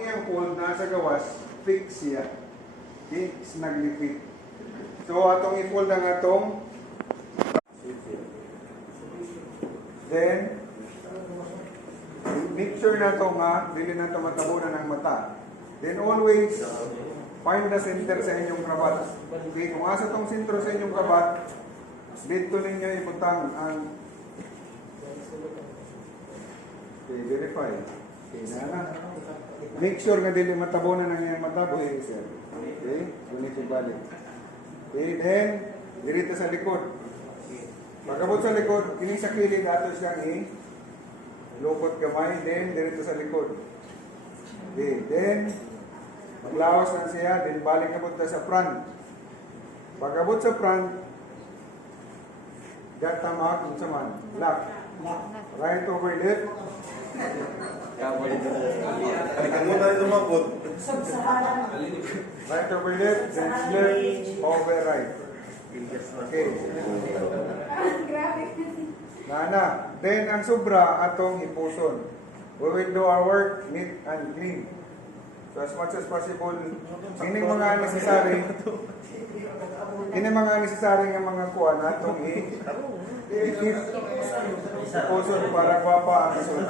iyang fold nasa gawas, fix siya. Okay, snugly fit. So, atong i-fold ang atong. Then, make sure na ito nga, dili na ito matabunan ng mata. Then always, find the center sa inyong krabat. Okay, kung asa itong sentro sa inyong krabat, dito ninyo ibutang ang. Okay, verify. Okay, na. Make sure nga dili matabunan ng iyong mata, buhay sir. Okay, gunit ibalik. Okay, then, dirito sa likod. Pagkabot sa likod, kini sa kilid, ato siyang lukot gamay, then dirito sa likod. Okay, then maglawas lang siya, then balik kabot na sa front. Pagkabot sa front, gatama kung sa man, lock. Right over left. Right over left, then left over right. Okay. Nana, then ang sobra atong ipuson. We will do our work neat and clean. So as much as possible, ini mga necessary nga mga kuha natong i-keep ipuson para gwapa ang resulta.